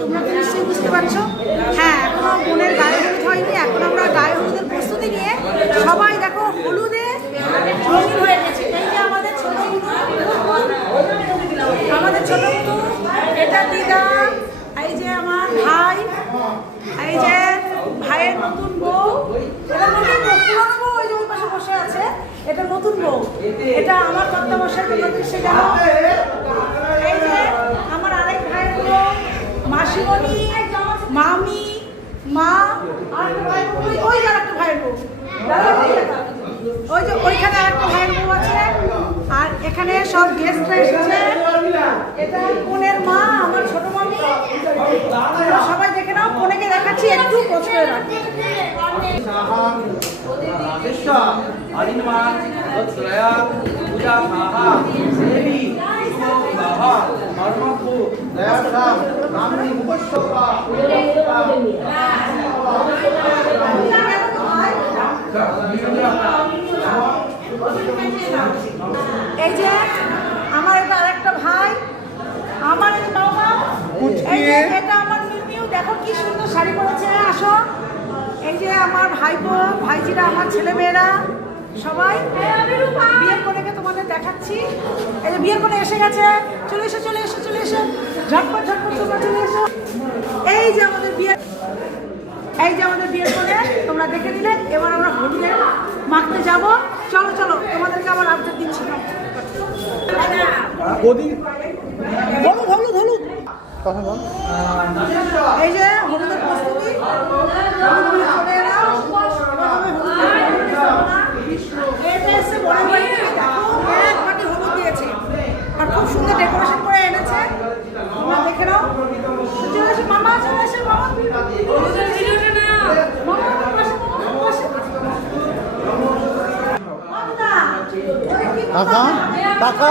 তোমরা তো নিশ্চয়ই বুঝতে পারছো। হ্যাঁ, এখনো বোনের গায়ে হলুদ হয়নি, এখন আমরা গায়ে হলুদের প্রস্তুতি নিয়ে সবাই দেখো হলুদে রঙিন হয়ে গেছে। এই যে আমাদের ছোট বন্ধু, এটা দিদা, এই যে আমার ভাই, এই যে ভাইয়ের নতুন বউ, এটা নতুন বউ, পুরনো বউ ওই যে ওই পাশে বসে আছে, এটা নতুন বউ, এটা আমার কর্তামশাই, তোমরা দৃশ্যে জানো। এই যে আমার আরেক ভাইয়ের বউ, মাসিমণি, মামি, মা, আর ভাই, ওই আর একটা ভাইয়ের বউ, ওই যে ওইখানে একটা ভাইয়ের বউ আছে। আর এখানে সব গেস্টরা এসেছে। এটা বোনের মা, আমার ছোট মামি, সবাই দেখে নাও। বোনেকে দেখাচ্ছি, একটু কষ্ট করে রাখি। এই যে আমার এটা আরেকটা ভাই, আমার এই মামা, এটা আমার মিমিউ, দেখো কি সুন্দর শাড়ি পরেছে। আসো, এই যে আমার ভাইপো, ভাইজিরা, আমার ছেলে মেয়েরা সবাই বিয়ের কোণেকে তোমাদের দেখাচ্ছি। এই যে বিয়ের কোণে এসে গেছে, চলে এসো চলে এসো চলে এসো, ঝটপট ঝটপট তোমরা চলে এসো। এই যে আমাদের বিয়ে, এই যে আমাদের বিয়ের কোণে তোমরা দেখে নিলে। এবার আমরা হলুদে মাখতে যাব। চলো চলো, তোমাদেরকে আবার আপডেট দিচ্ছি। হলুদ হলুদ হলুদ, এই যে হলুদের প্রস্তুতি, হলুদ দিয়েছে আর খুব সুন্দর ডেকোরেশন করে এনেছে, তোমরা দেখে নাও। চলে এসে মামা, চলে এসে মামা, টাকা টাকা